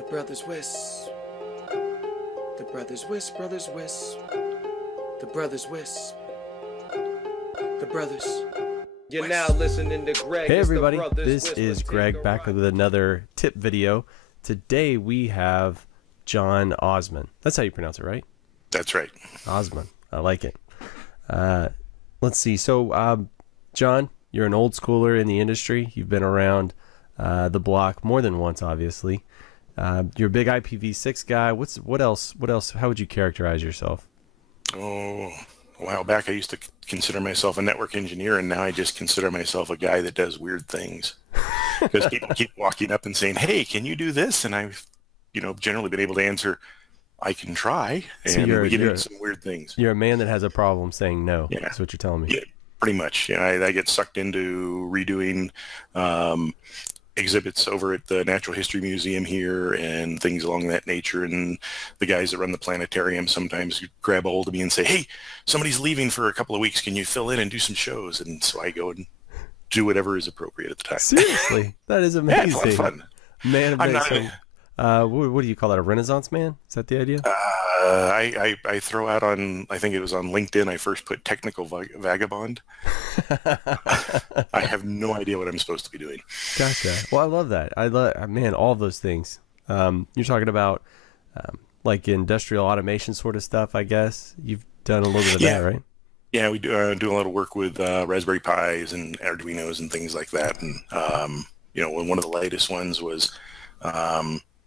The Brothers Wisp. The Brothers Wisp, Brothers Wisp. The Brothers Wisp. The Brothers. You're now listening to Greg. Hey everybody, this is Greg back with another tip video. Today we have John Osmon. That's how you pronounce it, right? That's right. Osmon. I like it. Let's see. So, John, you're an old schooler in the industry. You've been around the block more than once, obviously. You're a big IPv6 guy. What else? How would you characterize yourself? Oh, a while back I used to consider myself a network engineer, and now I just consider myself a guy that does weird things. Because people keep walking up and saying, "Hey, can you do this?" And I've, generally been able to answer, "I can try." And so we get into some weird things. You're a man that has a problem saying no. Yeah. That's what you're telling me. Yeah, pretty much. Yeah, I get sucked into redoing exhibits over at the Natural History Museum here and things along that nature, and the guys that run the planetarium sometimes grab a hold of me and say, "Hey, somebody's leaving for a couple of weeks, can you fill in and do some shows?" And so I go and do whatever is appropriate at the time. Seriously, that is amazing. Yeah, it's a lot of fun. Man amazing. What do you call that, a Renaissance man? Is that the idea? I throw out on, I think it was on LinkedIn, I first put technical vagabond. I have no idea what I'm supposed to be doing. Gotcha. Well, I love that. Man, all of those things. You're talking about like industrial automation sort of stuff, I guess. You've done a little bit of that, right? Yeah, we do a lot of work with Raspberry Pis and Arduinos and things like that. And, one of the latest ones was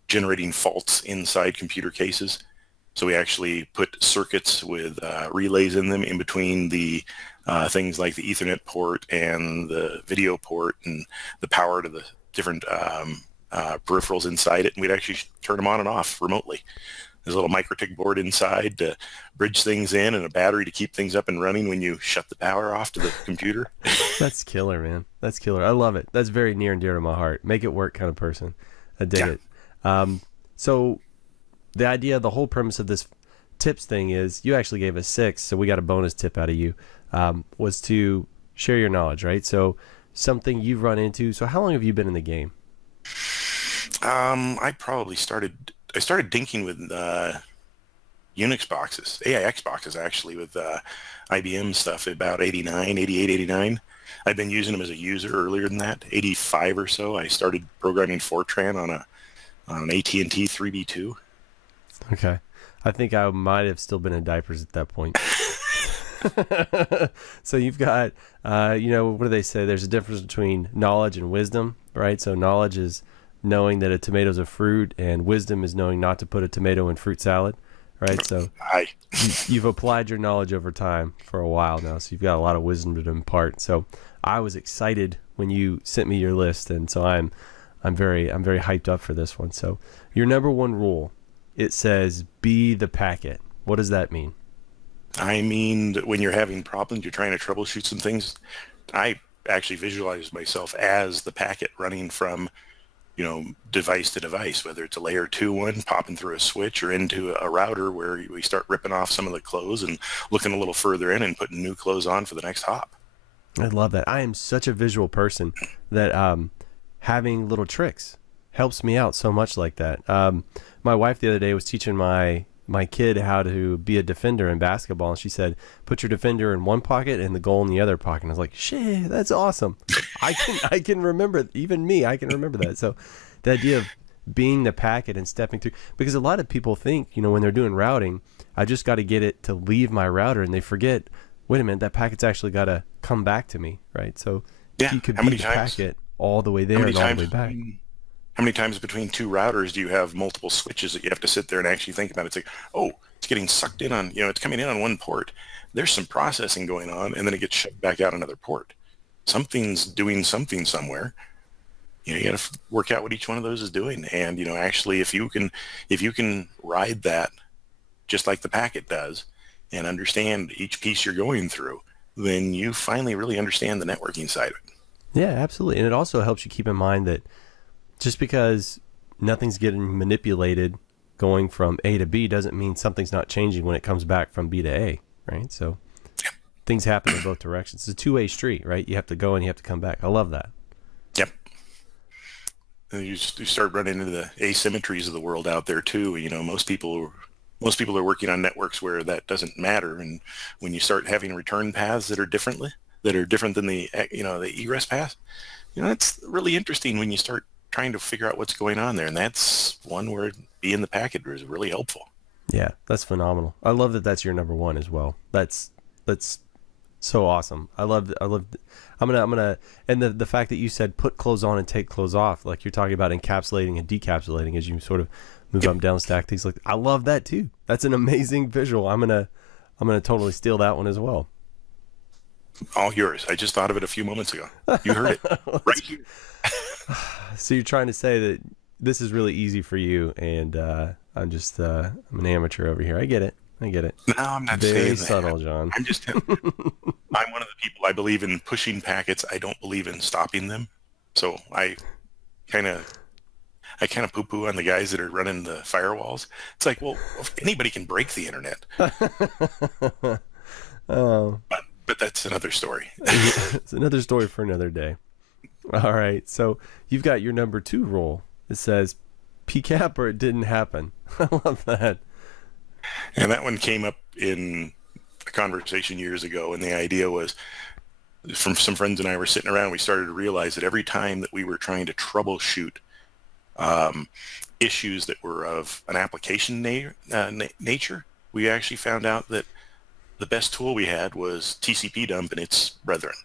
generating faults inside computer cases. So we actually put circuits with relays in them in between the things like the Ethernet port and the video port and the power to the different peripherals inside it. And we'd actually turn them on and off remotely. There's a little MikroTik board inside to bridge things in and a battery to keep things up and running when you shut the power off to the computer. That's killer, man. That's killer. I love it. That's very near and dear to my heart. Make it work kind of person. I dig it. So the idea, the whole premise of this tips thing is you actually gave us 6, so we got a bonus tip out of you, was to share your knowledge, right? So something you've run into. So how long have you been in the game? I started dinking with Unix boxes, AIX boxes actually, with IBM stuff about 88, 89. I've been using them as a user earlier than that, 85 or so. I started programming Fortran on an AT&T 3B2. Okay. I think I might have still been in diapers at that point. So you've got, what do they say? There's a difference between knowledge and wisdom, right? So knowledge is knowing that a tomato's a fruit, and wisdom is knowing not to put a tomato in fruit salad, right? So you've applied your knowledge over time for a while now, so you've got a lot of wisdom to impart. So I was excited when you sent me your list, and so I'm very hyped up for this one. So your number one rule, it says be the packet. What does that mean? I mean that when you're having problems, you're trying to troubleshoot some things, I actually visualize myself as the packet running from device to device, whether it's a layer 2 one popping through a switch or into a router where we start ripping off some of the clothes and looking a little further in and putting new clothes on for the next hop. I love that. I am such a visual person that having little tricks helps me out so much like that. My wife the other day was teaching my kid how to be a defender in basketball, and she said, put your defender in one pocket and the goal in the other pocket. And I was like, shit, that's awesome. I can remember, even me, I can remember that. So the idea of being the packet and stepping through, because a lot of people think, when they're doing routing, I just got to get it to leave my router, and they forget, wait a minute, that packet's actually got to come back to me, right? So you could be the packet all the way there and all the way back. How many times between two routers do you have multiple switches that you have to sit there and actually think about? It's like, oh, it's getting sucked in on, it's coming in on one port. There's some processing going on, and then it gets shut back out another port. Something's doing something somewhere. You got to work out what each one of those is doing. And, actually, if you can ride that just like the packet does and understand each piece you're going through, then you finally really understand the networking side of it. Yeah, absolutely. And it also helps you keep in mind that just because nothing's getting manipulated going from A to B doesn't mean something's not changing when it comes back from B to A, right? So things happen in both directions. It's a two-way street, right? You have to go and you have to come back. I love that. Yep. And you start running into the asymmetries of the world out there too. Most people are working on networks where that doesn't matter, and when you start having return paths that are different than the the egress path, it's really interesting when you start trying to figure out what's going on there, and that's one where being the packet is really helpful. Yeah, that's phenomenal. I love that that's your number one as well. That's so awesome. I'm gonna and the fact that you said put clothes on and take clothes off, like you're talking about encapsulating and decapsulating as you sort of move up and down stack things, like I love that too. That's an amazing visual. I'm gonna totally steal that one as well. All yours. I just thought of it a few moments ago. You heard it right here. So you're trying to say that this is really easy for you, and I'm an amateur over here. I get it. No, I'm not very saying subtle, that. John. I'm one of the people. I believe in pushing packets. I don't believe in stopping them. So I kind of poo-poo on the guys that are running the firewalls. It's like, well, anybody can break the internet. Oh. But that's another story. It's another story for another day. All right. So you've got your number 2 rule. It says pcap or it didn't happen. I love that. And that one came up in a conversation years ago, and the idea was, from some friends and I were sitting around, we started to realize that every time that we were trying to troubleshoot issues that were of an application nature, we actually found out that the best tool we had was TCP Dump and its brethren.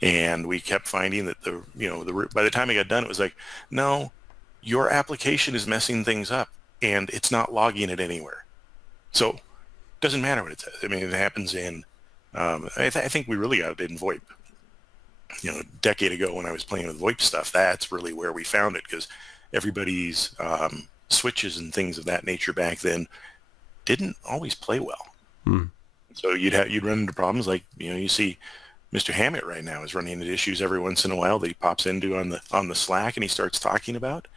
And we kept finding that by the time it got done, it was like, no, your application is messing things up, and it's not logging it anywhere. So it doesn't matter what it says. I mean, it happens in, I think we really got it in VoIP. A decade ago when I was playing with VoIP stuff, that's really where we found it, because everybody's switches and things of that nature back then didn't always play well. So you'd run into problems like, you see Mr. Hammett right now is running into issues every once in a while that he pops into on the Slack and he starts talking about,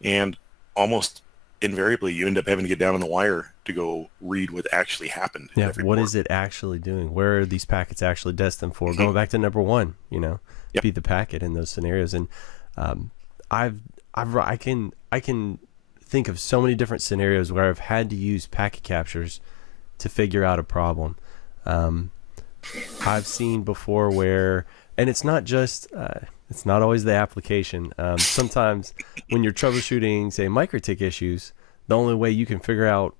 and almost invariably you end up having to get down on the wire to go read what actually happened. Yeah, what is it actually doing? Where are these packets actually destined for? Going back to number 1, be the packet in those scenarios. And I can think of so many different scenarios where I've had to use packet captures to figure out a problem. I've seen before where, and it's not just, it's not always the application. Sometimes when you're troubleshooting, say, MikroTik issues, the only way you can figure out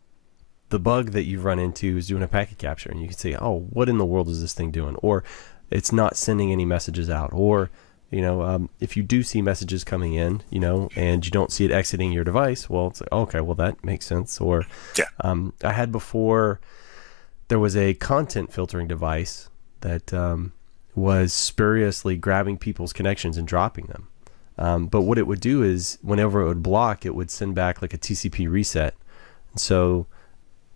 the bug that you've run into is doing a packet capture. And you can say, oh, what in the world is this thing doing? Or it's not sending any messages out. Or, if you do see messages coming in, and you don't see it exiting your device, well, it's like, okay, well, that makes sense. Or I had before, there was a content filtering device that was spuriously grabbing people's connections and dropping them. But what it would do is whenever it would block, it would send back like a TCP reset. So,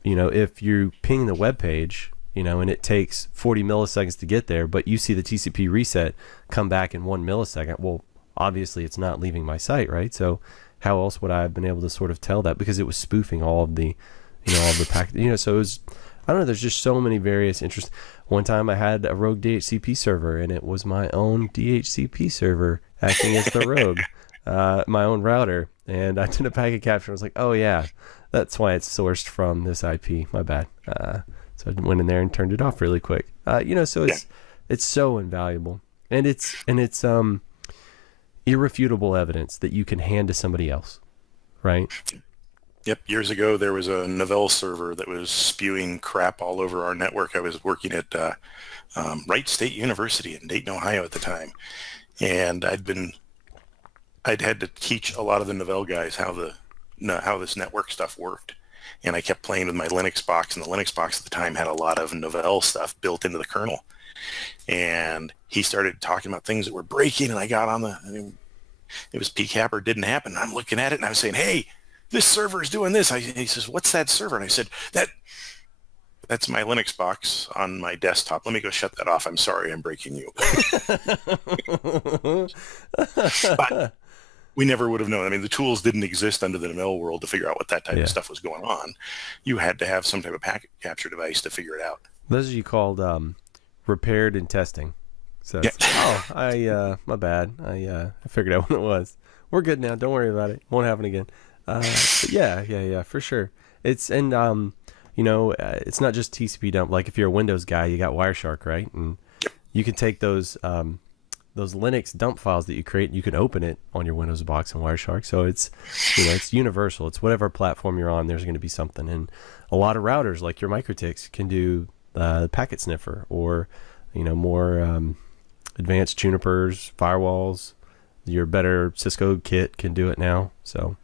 if you ping the web page, and it takes 40 milliseconds to get there, but you see the TCP reset come back in 1 millisecond, well, obviously it's not leaving my site, right? So how else would I have been able to sort of tell that? Because it was spoofing all of the, all of the packet, so it was, I don't know, there's just so many various interests. One time I had a rogue DHCP server, and it was my own DHCP server acting as the rogue, my own router. And I did a packet capture. I was like, oh, yeah, that's why it's sourced from this IP. My bad. So I went in there and turned it off really quick. So it's so invaluable. And it's irrefutable evidence that you can hand to somebody else, right? Yep. Years ago, there was a Novell server that was spewing crap all over our network. I was working at Wright State University in Dayton, Ohio at the time, and I'd had to teach a lot of the Novell guys how this network stuff worked. And I kept playing with my Linux box, and the Linux box at the time had a lot of Novell stuff built into the kernel. And he started talking about things that were breaking, and I got on it was pcap or didn't happen. I'm looking at it, and I was saying, hey, this server is doing this. He says, what's that server? And I said, that's my Linux box on my desktop. Let me go shut that off. I'm sorry, I'm breaking you. But we never would have known. I mean, the tools didn't exist under the ML world to figure out what that type of stuff was going on. You had to have some type of packet capture device to figure it out. Those are you called repaired and testing. So, my bad. I figured out what it was. We're good now. Don't worry about it. Won't happen again. But yeah, for sure. It's it's not just TCP dump. Like if you're a Windows guy, you got Wireshark, right? And you can take those Linux dump files that you create, and you can open it on your Windows box in Wireshark. So it's it's universal. It's whatever platform you're on. There's going to be something. And a lot of routers, like your MikroTiks, can do packet sniffer, or more advanced Junipers, firewalls. Your better Cisco kit can do it now. So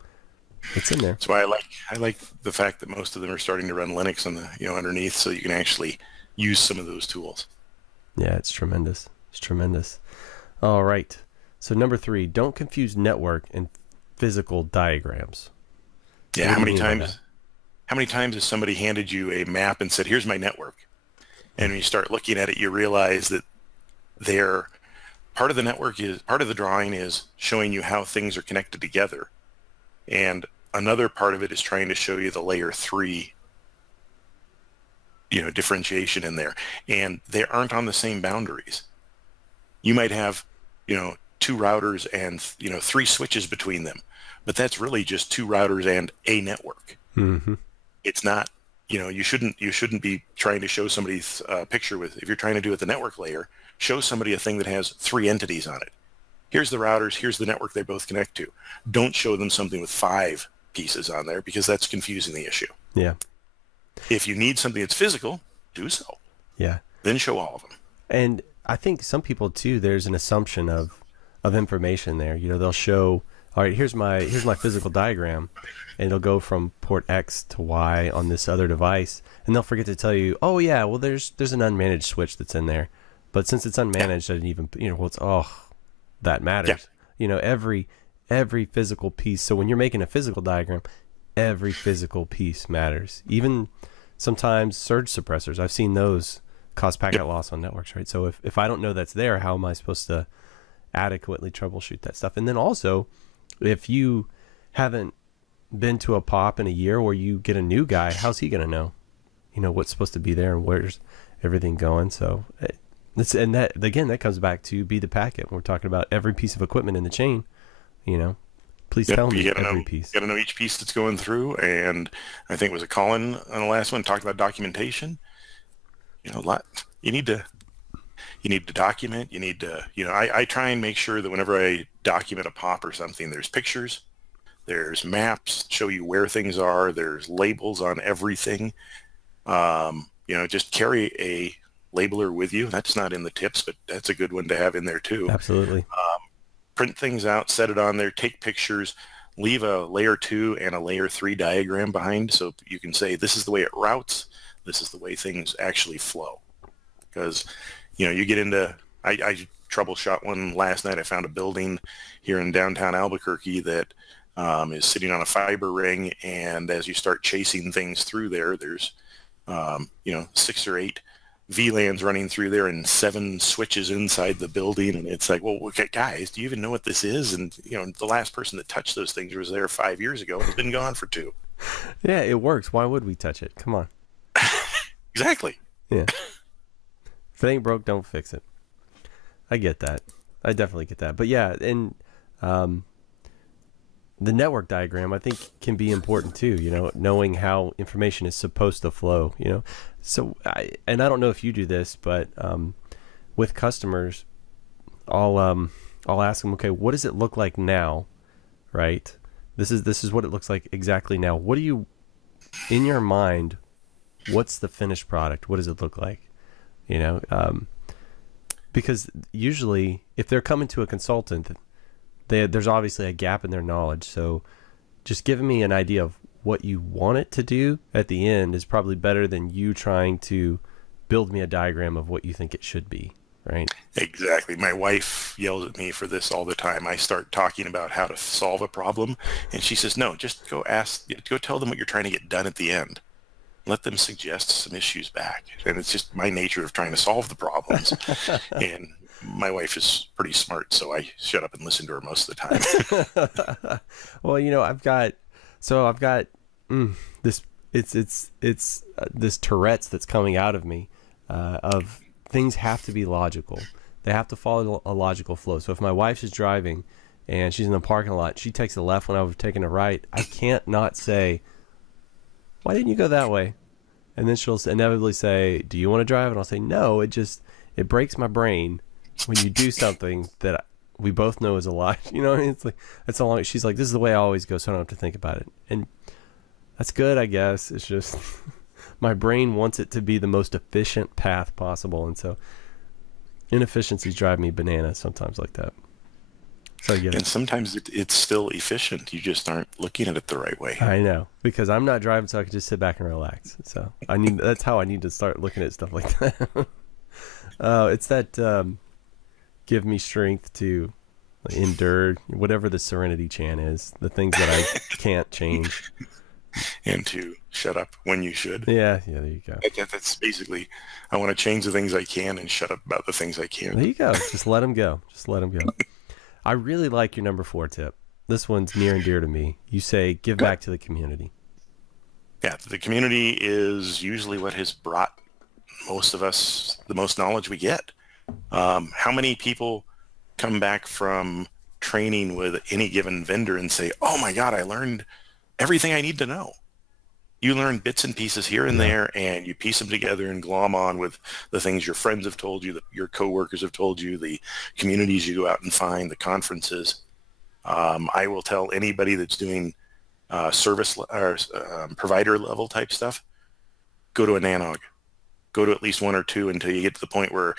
it's in there. That's why I like the fact that most of them are starting to run Linux on the underneath, so you can actually use some of those tools. Yeah, it's tremendous. It's tremendous. All right. So number 3, don't confuse network and physical diagrams. Yeah, how many times has somebody handed you a map and said, "Here's my network," and when you start looking at it, you realize that part of the drawing is showing you how things are connected together, and another part of it is trying to show you the layer 3 differentiation in there, and they aren't on the same boundaries. You might have 2 routers and 3 switches between them, but that's really just 2 routers and a network. Mm-hmm. It's not, you shouldn't be trying to show somebody a picture if you're trying to do it at the network layer, show somebody a thing that has 3 entities on it. Here's the routers, here's the network they both connect to. Don't show them something with 5 pieces on there, because that's confusing the issue. Yeah. If you need something that's physical, do so. Yeah. Then show all of them. And I think some people too, there's an assumption of information there. They'll show, all right, here's my physical diagram, and it'll go from port X to Y on this other device, and they'll forget to tell you, oh yeah, well there's an unmanaged switch that's in there. But since it's unmanaged, I didn't even that matters. Yeah. Every physical piece. So when you're making a physical diagram, every physical piece matters. Even sometimes surge suppressors, I've seen those cause packet loss on networks, right? So if I don't know that's there, how am I supposed to adequately troubleshoot that stuff? And then also, if you haven't been to a pop in a year, or you get a new guy, how's he going to know, what's supposed to be there and where's everything going? So that comes back to be the packet. When we're talking about every piece of equipment in the chain, please tell me every piece. You got to know each piece that's going through. And I think it was a Colin on the last one talked about documentation. A lot. You need to document. You need to, I try and make sure that whenever I document a pop or something, there's pictures, there's maps, show you where things are, there's labels on everything. Just carry a labeler with you. That's not in the tips, but that's a good one to have in there too. Absolutely. Print things out, set it on there, take pictures, leave a layer 2 and a layer 3 diagram behind, so you can say, this is the way it routes, this is the way things actually flow. Because, you get into, I troubleshot one last night. I found a building here in downtown Albuquerque that is sitting on a fiber ring, and as you start chasing things through there, there's, 6 or 8 VLANs running through there and 7 switches inside the building, and it's like, well, okay, guys, do you even know what this is? And the last person that touched those things was there 5 years ago and has been gone for 2. Yeah, it works. Why would we touch it? Come on. Exactly. Yeah. If it ain't broke, don't fix it. I get that. I definitely get that. But yeah, and the network diagram, I think, can be important too, knowing how information is supposed to flow, So, I don't know if you do this, but with customers, I'll ask them, okay, what does it look like now, right? This is what it looks like exactly now. What do you, in your mind, what's the finished product? What does it look like? Because usually, if they're coming to a consultant, there's obviously a gap in their knowledge. So just giving me an idea of what you want it to do at the end is probably better than you trying to build me a diagram of what you think it should be, right? Exactly. My wife yells at me for this all the time. I start talking about how to solve a problem, and she says, no, just go tell them what you're trying to get done at the end. Let them suggest some issues back. And it's just my nature of trying to solve the problems. And my wife is pretty smart, so I shut up and listen to her most of the time. Well, I've got this. It's this Tourette's that's coming out of me. Of things have to be logical. They have to follow a logical flow. So if my wife is driving and she's in the parking lot. She takes a left when I was taking a right. I can't not say, why didn't you go that way? And then she'll inevitably say, do you want to drive? And I'll say, no. It breaks my brain when you do something that we both know is a lie. You know what I mean? It's like, that's a long, she's like, this is the way I always go, so I don't have to think about it. And that's good, I guess. It's just my brain wants it to be the most efficient path possible. And so inefficiencies drive me bananas sometimes like that. So yeah. And sometimes it's still efficient. You just aren't looking at it the right way. I know, because I'm not driving, so I can just sit back and relax. So that's how I need to start looking at stuff like that. It's that give me strength to endure whatever the Serenity chant is, the things that I can't change. And to shut up when you should. Yeah, there you go. That's basically, I want to change the things I can and shut up about the things I can't. There you go. Just let them go. Just let them go. I really like your number 4 tip. This one's near and dear to me. You say, give back to the community. Yeah, the community is usually what has brought most of us the most knowledge we get. How many people come back from training with any given vendor and say, oh my God, I learned everything I need to know. You learn bits and pieces here and there, and you piece them together and glom on with the things your friends have told you, your coworkers have told you, the communities you go out and find, the conferences. I will tell anybody that's doing service or provider level type stuff, go to a nanog. Go to at least 1 or 2 until you get to the point where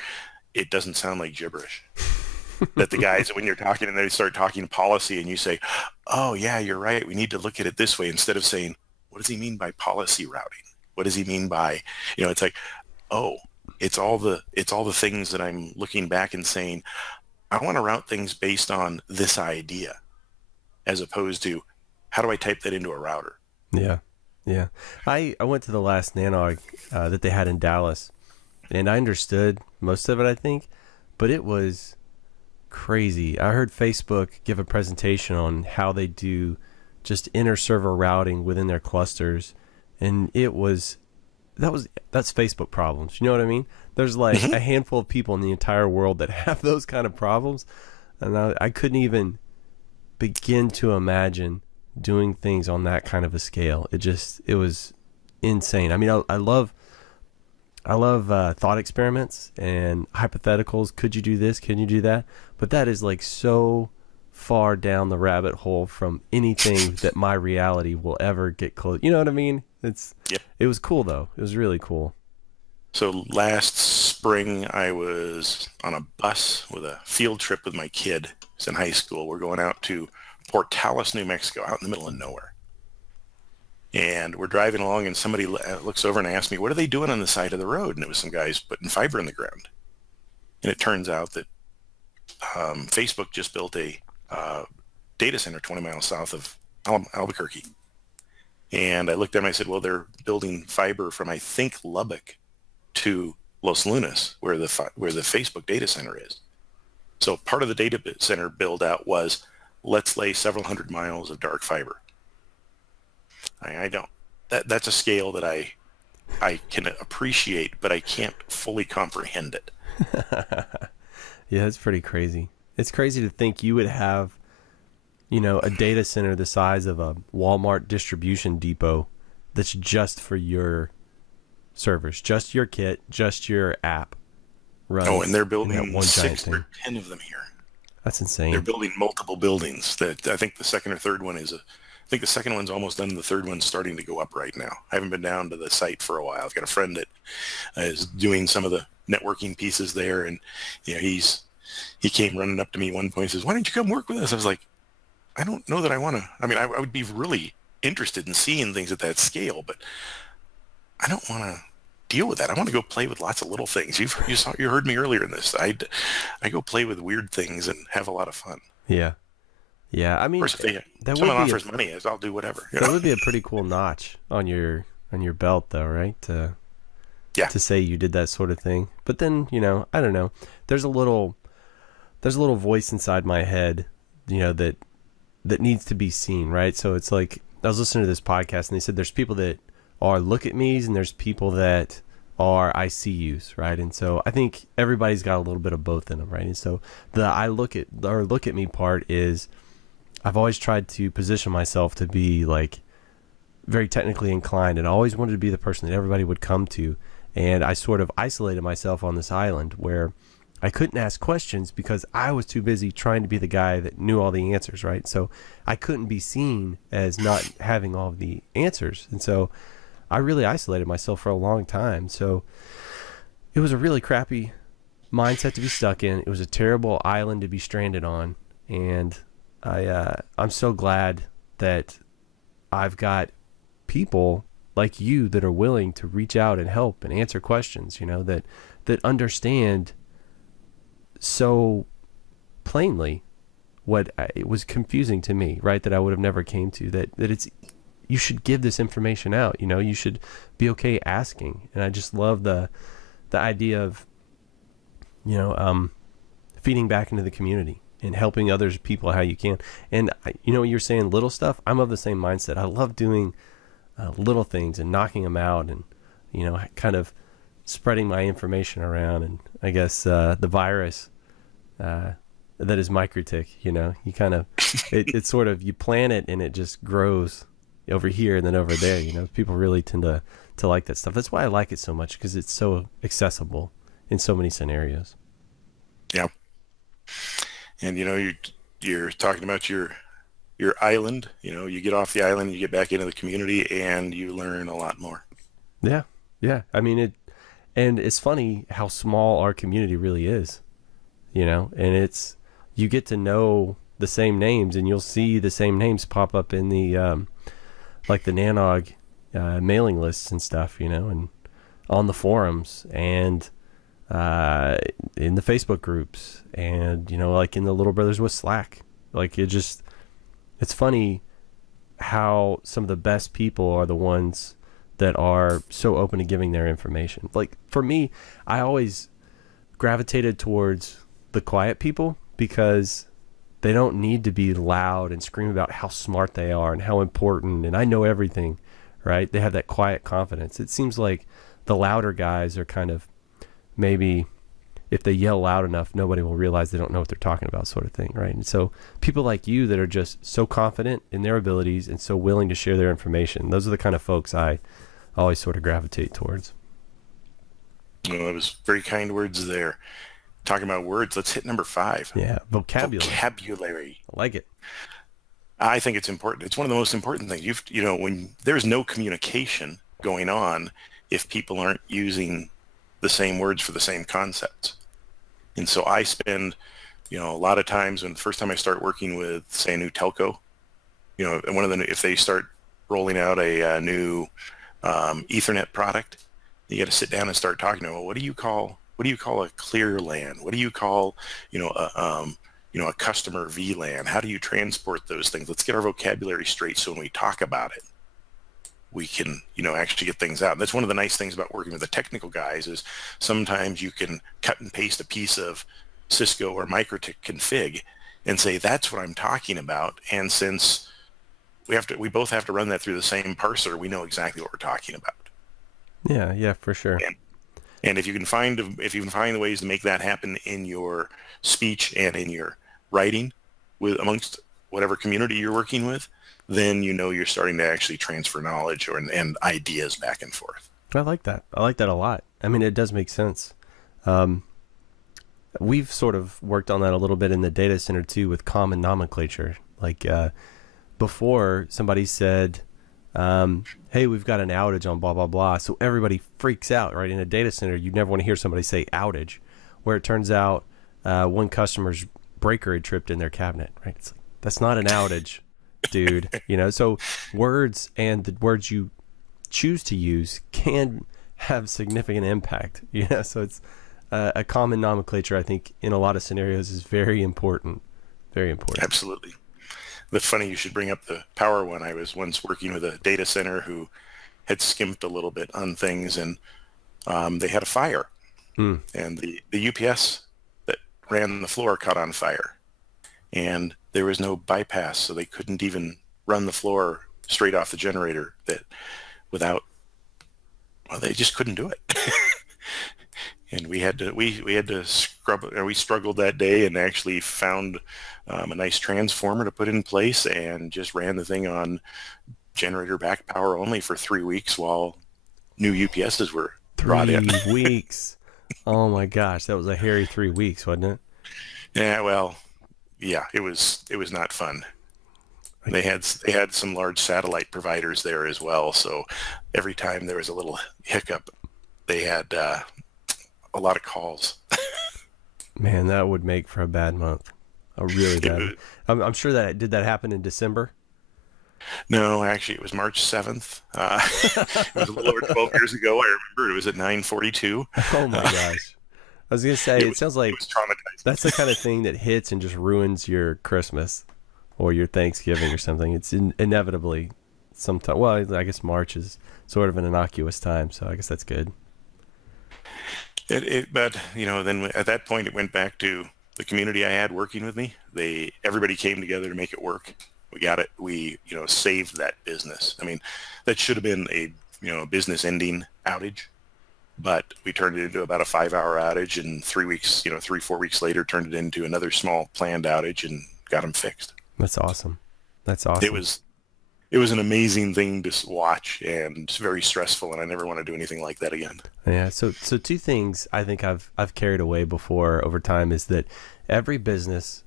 it doesn't sound like gibberish. That the guys, when you're talking and they start talking policy and you say, oh yeah, you're right, we need to look at it this way, instead of saying, what does he mean by policy routing? What does he mean by, it's like, oh, it's all the things that I'm looking back and saying, I want to route things based on this idea, as opposed to how do I type that into a router? Yeah. I went to the last nanog that they had in Dallas, and I understood most of it, I think, but it was crazy. I heard Facebook give a presentation on how they do just inter server routing within their clusters, and that's Facebook problems. You know what I mean? There's like a handful of people in the entire world that have those kind of problems, and I couldn't even begin to imagine doing things on that kind of a scale. It was insane. I mean, I love thought experiments and hypotheticals. Could you do this? Can you do that? But that is like so far down the rabbit hole from anything that my reality will ever get close. You know what I mean? It was cool though. It was really cool. So last spring I was on a bus with a field trip with my kid. He's in high school. We're going out to Portales, New Mexico, out in the middle of nowhere. And we're driving along and somebody looks over and asks me, what are they doing on the side of the road? And it was some guys putting fiber in the ground. And it turns out that Facebook just built a data center 20 miles south of Albuquerque. And I looked at them and I said, well, they're building fiber from, I think, Lubbock to Los Lunas, where the Facebook data center is. So part of the data center build out was, let's lay several hundred miles of dark fiber. I don't. That's a scale that I can appreciate, but I can't fully comprehend it. Yeah, it's pretty crazy. It's crazy to think you would have, a data center the size of a Walmart distribution depot that's just for your servers, just your kit, just your app. Oh, and they're building 6 or 10 of them here. That's insane. They're building multiple buildings. That I think the second or third one is I think the second one's almost done. The third one's starting to go up right now. I haven't been down to the site for a while. I've got a friend that is doing some of the networking pieces there, and he came running up to me one point and says, "Why don't you come work with us?" I was like, I don't know that I want to. I mean, I would be really interested in seeing things at that scale, but I don't want to deal with that. I want to go play with lots of little things. You heard me earlier in this. I go play with weird things and have a lot of fun. Yeah. I mean, of course, if someone offers money, I'll do whatever. That would be a pretty cool notch on your belt, though, right? To say you did that sort of thing. But then, I don't know. There's a little voice inside my head, that needs to be seen, right? So it's like I was listening to this podcast and they said there's people that are look at me's and there's people that are ICUs, right? And so I think everybody's got a little bit of both in them, right? And so the I look at or look at me part is I've always tried to position myself to be like very technically inclined, and I always wanted to be the person that everybody would come to. And I sort of isolated myself on this island where I couldn't ask questions because I was too busy trying to be the guy that knew all the answers, right? So I couldn't be seen as not having all of the answers. And so I really isolated myself for a long time. So it was a really crappy mindset to be stuck in. It was a terrible island to be stranded on. And I'm so glad that I've got people like you that are willing to reach out and help and answer questions, you know, that understand so plainly what it was confusing to me, right? That I would have never came to, that it's, you should give this information out, you know, you should be okay asking. And I just love the idea of, you know, feeding back into the community and helping others people how you can. And you know, you're saying little stuff. I'm of the same mindset. I love doing little things and knocking them out, and you know, kind of spreading my information around. And I guess the virus that is microtik, you know, you kind of it's sort of, you plant it and it just grows over here and then over there. You know, people really tend to like that stuff. That's why I like it so much, because it's so accessible in so many scenarios. Yeah. And you know, you're talking about your island. You know, you get off the island, you get back into the community, and you learn a lot more. Yeah, yeah. I mean, and it's funny how small our community really is. You know, and you get to know the same names, and you'll see the same names pop up in the like the Nanog mailing lists and stuff. You know, and on the forums, and in the Facebook groups, and you know, like in the Little Brothers with Slack. Like it's funny how some of the best people are the ones that are so open to giving their information. Like for me, I always gravitated towards the quiet people because they don't need to be loud and scream about how smart they are and how important and I know everything, right? They have that quiet confidence. It seems like the louder guys are kind of, maybe if they yell loud enough, nobody will realize they don't know what they're talking about, sort of thing, right? And so people like you that are just so confident in their abilities and so willing to share their information, those are the kind of folks I always sort of gravitate towards. Well, it was very kind words there. Talking about words, let's hit number 5. Yeah, vocabulary. Vocabulary. I like it. I think it's important. It's one of the most important things. You know, when there's no communication going on, if people aren't using the same words for the same concepts. And so I spend, you know, a lot of times when the first time I start working with, say, a new telco, you know, if they start rolling out a new Ethernet product, you got to sit down and start talking to them. Well, what do you call a clear LAN? What do you call, you know, a customer VLAN? How do you transport those things? Let's get our vocabulary straight so when we talk about it, we can, you know, actually get things out. And that's one of the nice things about working with the technical guys is sometimes you can cut and paste a piece of Cisco or MikroTik config and say, that's what I'm talking about. And since we both have to run that through the same parser, we know exactly what we're talking about. Yeah, for sure. And if you can find the ways to make that happen in your speech and in your writing amongst whatever community you're working with, then you know you're starting to actually transfer knowledge and ideas back and forth. I like that. I like that a lot. I mean, it does make sense. We've sort of worked on that a little bit in the data center too, with common nomenclature. Like before, somebody said, hey, we've got an outage on blah, blah, blah. So everybody freaks out, right? In a data center, you never want to hear somebody say outage, where it turns out one customer's breaker had tripped in their cabinet, right? It's like, that's not an outage, dude. You know, so words and the words you choose to use can have significant impact. You know, so it's a common nomenclature, I think, in a lot of scenarios is very important. Very important. Absolutely. That's funny you should bring up the power one. I was once working with a data center who had skimped a little bit on things, and they had a fire. And the UPS that ran the floor caught on fire. And there was no bypass, so they couldn't even run the floor straight off the generator without well, they just couldn't do it. And we had to scrub, or we struggled that day and actually found a nice transformer to put in place and just ran the thing on generator back power only for 3 weeks while new UPSs were brought in. 3 weeks. Oh my gosh, that was a hairy 3 weeks, wasn't it? Yeah, well, yeah, it was not fun. They had some large satellite providers there as well, so every time there was a little hiccup, they had a lot of calls. Man, that would make for a bad month. A really bad month. I'm sure that did that happen in December? No, actually, it was March 7th. It was a little over 12 years ago. I remember it was at 9:42. Oh my gosh. I was going to say, it sounds like it was traumatizing. That's the kind of thing that hits and just ruins your Christmas or your Thanksgiving or something. It's inevitably sometime. Well, I guess March is sort of an innocuous time, so I guess that's good. But then at that point, it went back to the community I had working with me. Everybody came together to make it work. We got it. We saved that business. I mean, that should have been a business-ending outage, but we turned it into about a 5-hour outage, and 3 weeks, 3-4 weeks later, turned it into another small planned outage and got them fixed. That's awesome. That's awesome. It was an amazing thing to watch, and it's very stressful, and I never want to do anything like that again. Yeah. So two things I think I've carried away before over time is that every business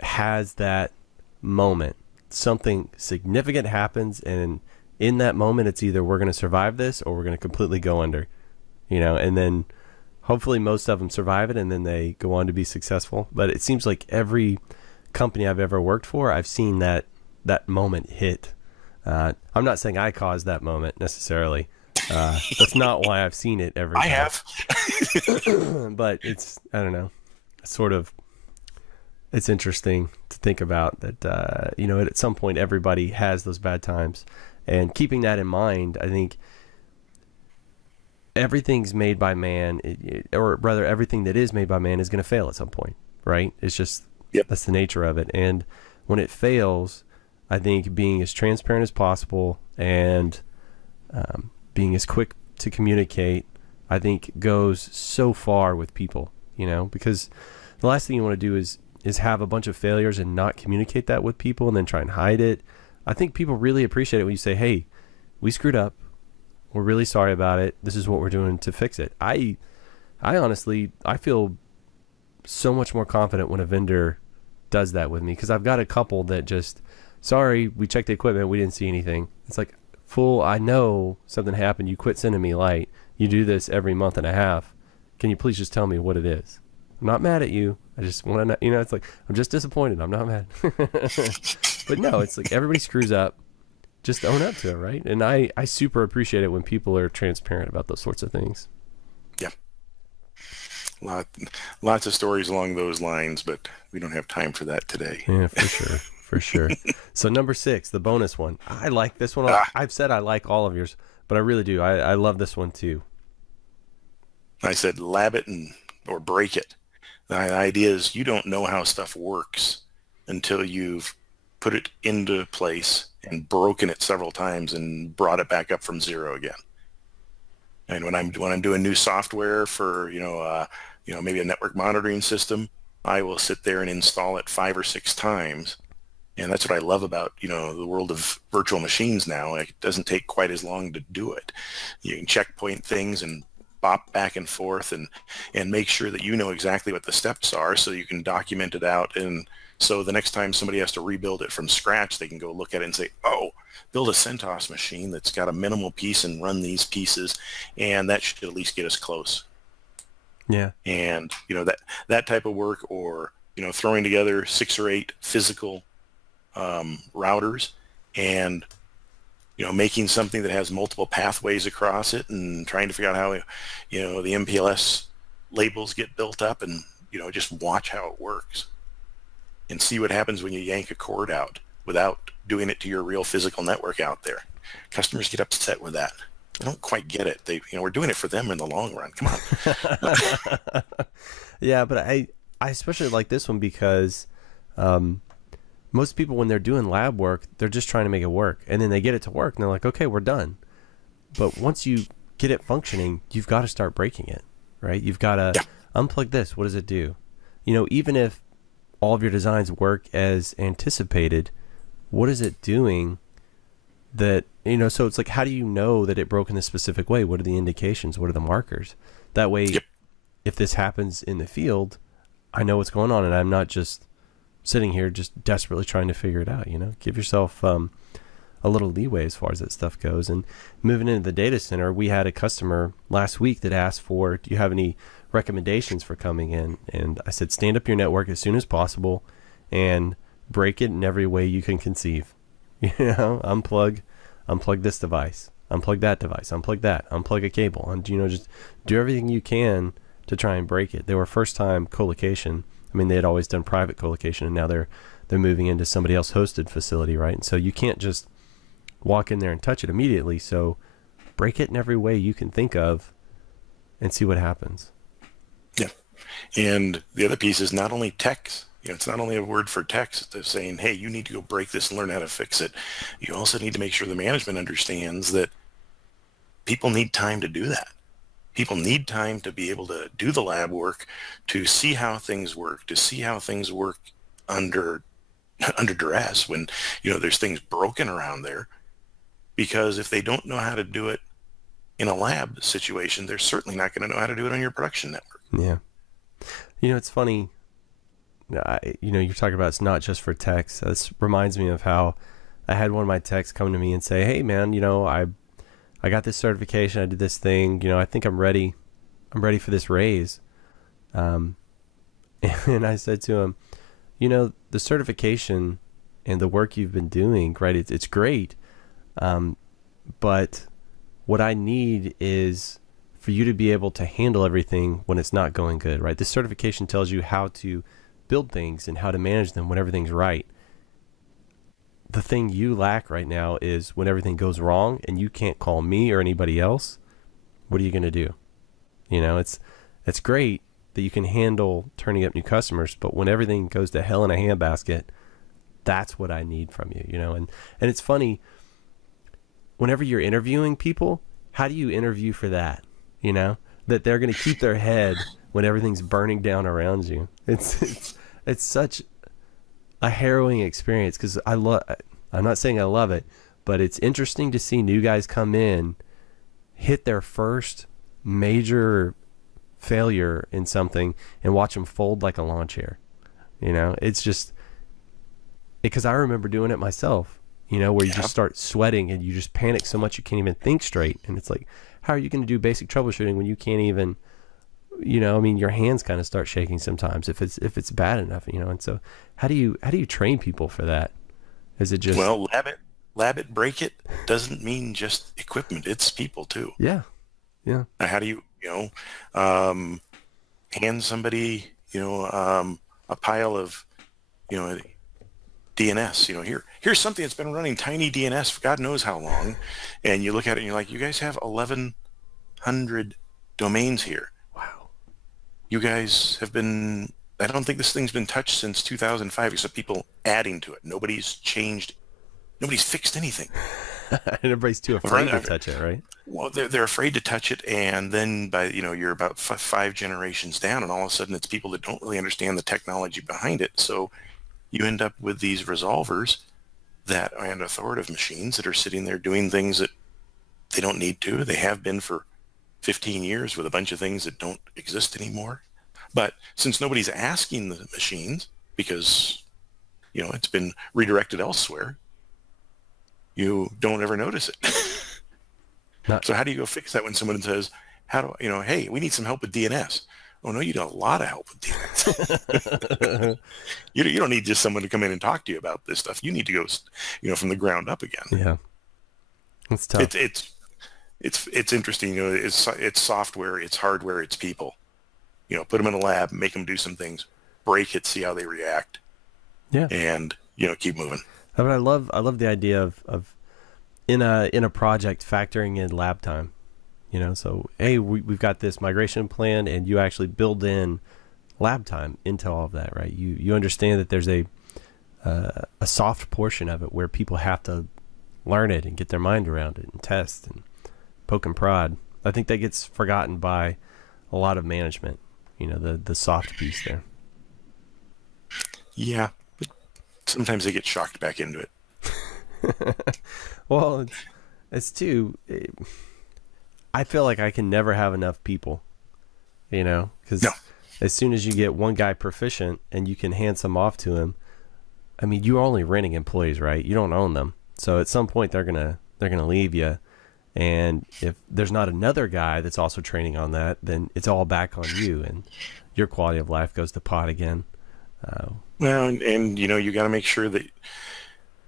has that moment. Something significant happens, and in that moment, it's either we're going to survive this or we're going to completely go under. And then hopefully most of them survive it, and then they go on to be successful. But it seems like every company I've ever worked for, I've seen that moment hit. I'm not saying I caused that moment necessarily. That's not why I've seen it every time. I have. But I don't know, it's interesting to think about that, at some point everybody has those bad times. And keeping that in mind, I think everything's made by man, or rather everything that is made by man is going to fail at some point, right? It's just, That's the nature of it. And when it fails, I think being as transparent as possible and being as quick to communicate, I think goes so far with people, because the last thing you want to do is have a bunch of failures and not communicate that with people and then try and hide it. I think people really appreciate it when you say, hey, we screwed up. We're really sorry about it. This is what we're doing to fix it. I honestly, I feel so much more confident when a vendor does that with me, because I've got a couple that just, sorry, we checked the equipment, we didn't see anything. It's like, fool, I know something happened. You quit sending me light. You do this every month and a half. Can you please just tell me what it is? I'm not mad at you. I just want to know, it's like, I'm just disappointed. I'm not mad. But no, it's like everybody screws up. Just own up to it, right? And I super appreciate it when people are transparent about those sorts of things. Yeah. Lots of stories along those lines, but we don't have time for that today. Yeah, for sure. For sure. So number 6, the bonus one. I like this one. I've said I like all of yours, but I really do. I love this one too. I said lab it or break it. The idea is you don't know how stuff works until you've put it into place and broken it several times and brought it back up from zero again. And when I'm doing new software for maybe a network monitoring system, I will sit there and install it 5 or 6 times. And that's what I love about the world of virtual machines now. It doesn't take quite as long to do it. You can checkpoint things and bop back and forth and make sure that you know exactly what the steps are, so you can document it out. And so the next time somebody has to rebuild it from scratch, they can go look at it and say, oh, build a CentOS machine that's got a minimal piece and run these pieces, and that should at least get us close. Yeah. And that type of work, or throwing together 6 or 8 physical routers and making something that has multiple pathways across it, and trying to figure out how the MPLS labels get built up, and just watch how it works and see what happens when you yank a cord out without doing it to your real physical network out there. Customers get upset with that. I don't quite get it. We're doing it for them in the long run. Come on. Yeah, but I especially like this one because most people, when they're doing lab work, they're just trying to make it work, and then they get it to work and they're like, okay, we're done. But once you get it functioning, you've got to start breaking it, right? You've got to unplug this. What does it do? You know, even if all of your designs work as anticipated, what is it doing that, you know, so it's like, how do you know that it broke in this specific way? What are the indications? What are the markers? That way, if this happens in the field, I know what's going on, and I'm not just sitting here just desperately trying to figure it out. You know, give yourself a little leeway as far as that stuff goes. And moving into the data center, we had a customer last week that asked for, do you have any recommendations for coming in? And I said, stand up your network as soon as possible and break it in every way you can conceive. You know, unplug this device, unplug that device, unplug that, unplug a cable, and, you know, just do everything you can to try and break it. They were first time co-location. I mean, they had always done private co-location, and now they're moving into somebody else hosted facility, right? And so you can't just walk in there and touch it immediately. So break it in every way you can think of and see what happens. Yeah. And the other piece is not only text. You know, it's not only a word for text of saying, hey, you need to go break this and learn how to fix it. You also need to make sure the management understands that people need time to do that. People need time to be able to do the lab work, to see how things work, to see how things work under duress when, you know, there's things broken around there. Because if they don't know how to do it in a lab situation, they're certainly not going to know how to do it on your production network. Yeah. You know, it's funny. You know, you're talking about it's not just for techs. This reminds me of how I had one of my techs come to me and say, hey, man, you know, I got this certification. I did this thing. You know, I think I'm ready. I'm ready for this raise. And I said to him, you know, the certification and the work you've been doing, right, it's great. But what I need is for you to be able to handle everything when it's not going good, right? This certification tells you how to build things and how to manage them when everything's right. The thing you lack right now is when everything goes wrong and you can't call me or anybody else, what are you going to do? You know, it's great that you can handle turning up new customers, but when everything goes to hell in a handbasket, that's what I need from you, you know? And it's funny, whenever you're interviewing people, how do you interview for that? You know, that they're going to keep their head when everything's burning down around you. It's such a harrowing experience, because I'm not saying I love it, but it's interesting to see new guys come in, hit their first major failure in something, and watch them fold like a lawn chair. You know, it's just, because I remember doing it myself, you know, where you just start sweating and you just panic so much you can't even think straight. And it's like, how are you going to do basic troubleshooting when you can't even, you know, I mean, your hands kind of start shaking sometimes if it's bad enough, you know. And so how do you train people for that? Is it just, well, lab it, break it doesn't mean just equipment. It's people too. Yeah. Yeah. Now, how do you hand somebody, you know, a pile of, you know, DNS, you know, here's something that's been running tiny DNS for God knows how long, and you look at it and you're like, you guys have 1,100 domains here. Wow. You guys have been, I don't think this thing's been touched since 2005, except people adding to it. Nobody's changed, nobody's fixed anything. And everybody's too afraid to touch it, right? Well, they're afraid to touch it, and then by, you know, you're about five generations down, and all of a sudden it's people that don't really understand the technology behind it. So you end up with these resolvers that are, and authoritative machines that are sitting there doing things that they don't need to. They have been for 15 years with a bunch of things that don't exist anymore. But since nobody's asking the machines, because, you know, it's been redirected elsewhere, you don't ever notice it. So how do you go fix that when someone says, you know, hey, we need some help with DNS? Oh, no, you need a lot of help with DNS. You don't need just someone to come in and talk to you about this stuff. You need to go, you know, from the ground up again. Yeah. It's tough. It's interesting. You know, it's software, it's hardware, it's people. You know, put them in a lab, make them do some things, break it, see how they react. Yeah. And, you know, keep moving. But I love the idea of in a project factoring in lab time. You know, so hey, we've got this migration plan, and you actually build in lab time into all of that, right? You understand that there's a soft portion of it where people have to learn it and get their mind around it and test and poke and prod. I think that gets forgotten by a lot of management. You know, the soft piece there. Yeah, but sometimes they get shocked back into it. Well, it's too. I feel like I can never have enough people. You know, because as soon as you get one guy proficient and you can hand some off to him, I mean, you're only renting employees, right? You don't own them, so at some point they're gonna leave you. And if there's not another guy that's also training on that, then it's all back on you, and your quality of life goes to pot again. Well, and you know, you got to make sure that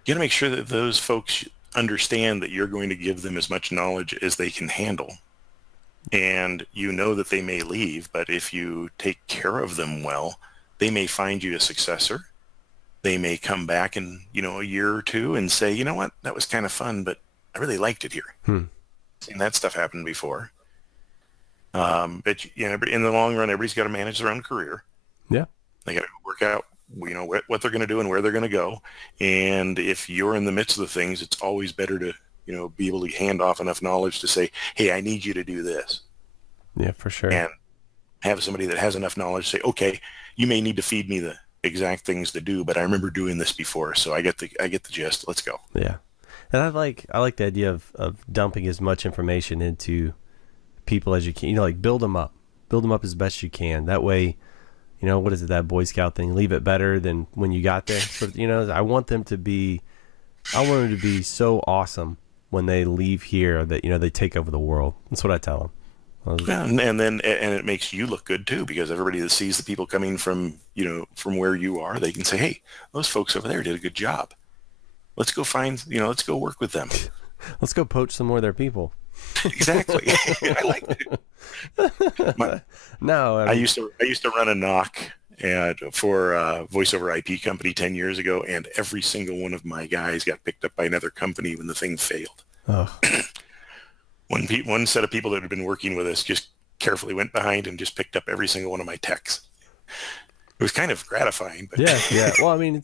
those folks understand that you're going to give them as much knowledge as they can handle. And you know that they may leave, but if you take care of them well, they may find you a successor. They may come back in, you know, a year or two and say, you know what, that was kind of fun, but I really liked it here. Seen that stuff happen before. But you know, in the long run, everybody's got to manage their own career. Yeah. They got to work out, you know, what they're going to do and where they're going to go. And if you're in the midst of the things, it's always better to, you know, be able to hand off enough knowledge to say, hey, I need you to do this. Yeah, for sure. And have somebody that has enough knowledge say, okay, you may need to feed me the exact things to do, but I remember doing this before, so I get the gist. Let's go. Yeah. And I like the idea of dumping as much information into people as you can. You know, like build them up as best you can. That way, you know, what is it, that Boy Scout thing? Leave it better than when you got there. So, you know, I want them to be so awesome when they leave here that, you know, they take over the world. That's what I tell them. Yeah, and it makes you look good too, because everybody that sees the people coming from, you know, from where you are, they can say, hey, those folks over there did a good job. Let's go let's go work with them. Let's go poach some more of their people. Exactly. I like it. I used to run a knock for a voice over IP company 10 years ago, and every single one of my guys got picked up by another company when the thing failed. Oh. One set of people that had been working with us just carefully went behind and just picked up every single one of my techs. It was kind of gratifying. But yeah. Well, I mean,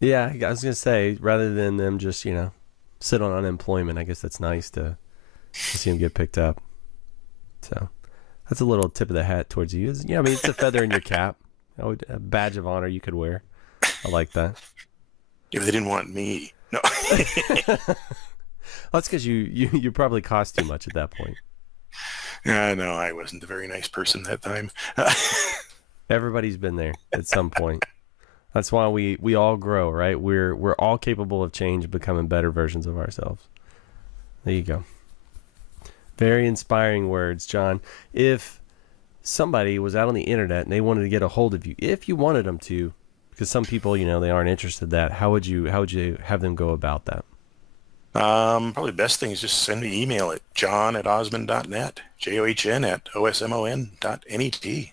I was going to say, rather than them just, you know, sit on unemployment, I guess that's nice to see them get picked up. So that's a little tip of the hat towards you. I mean, it's a feather in your cap. A badge of honor you could wear. I like that. Yeah, but they didn't want me. No. Well, that's because you probably cost too much at that point. No, I wasn't a very nice person that time. Everybody's been there at some point. That's why we all grow, right? We're all capable of change, becoming better versions of ourselves. There you go. Very inspiring words, John. If somebody was out on the internet and they wanted to get a hold of you, if you wanted them to, because some people, you know, they aren't interested in that, how would you have them go about that? Probably the best thing is just send me an email at john@osmon.net, john@osmon.net.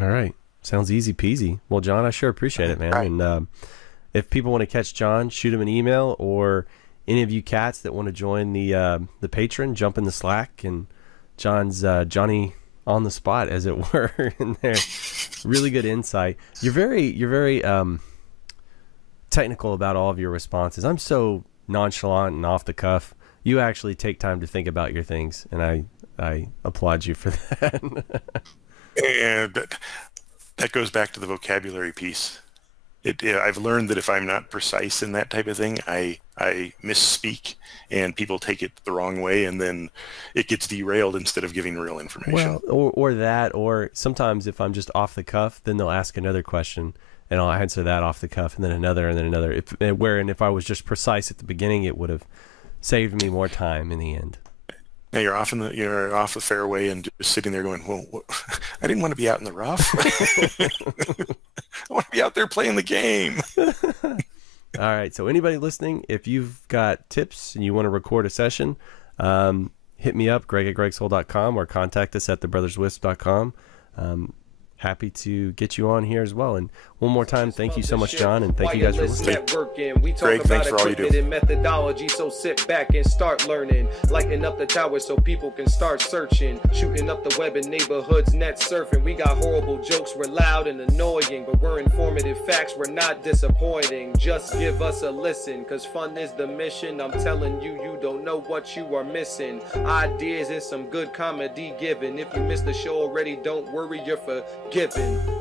All right. Sounds easy peasy. Well, John, I sure appreciate it, man. Right. And if people want to catch John, shoot him an email, or any of you cats that want to join the patron, jump in the Slack, and John's Johnny on the spot, as it were, in there. Really good insight. You're very technical about all of your responses. I'm so nonchalant and off the cuff. You actually take time to think about your things, and I applaud you for that. And that goes back to the vocabulary piece. I've learned that if I'm not precise in that type of thing, I misspeak, and people take it the wrong way, and then it gets derailed instead of giving real information. Well, or sometimes if I'm just off the cuff, then they'll ask another question, and I'll answer that off the cuff, and then another, and then another. If I was just precise at the beginning, it would have saved me more time in the end. Now you're off the fairway and just sitting there going, well, I didn't want to be out in the rough. I want to be out there playing the game. All right. So anybody listening, if you've got tips and you want to record a session, hit me up, greg@gregsoul.com, or contact us at TheBrothersWISP.com. happy to get you on here as well. And one more time, thank you so much, John, and thank you guys for listening. Networking. We talk Greg, about thanks for all you do. equipment and methodology, so sit back and start learning. Lighting up the tower so people can start searching. Shooting up the web in neighborhoods, net surfing. We got horrible jokes, we're loud and annoying, but we're informative facts, we're not disappointing. Just give us a listen, cause fun is the mission. I'm telling you, you don't know what you are missing. Ideas and some good comedy given. If you missed the show already, don't worry, you're forgiven.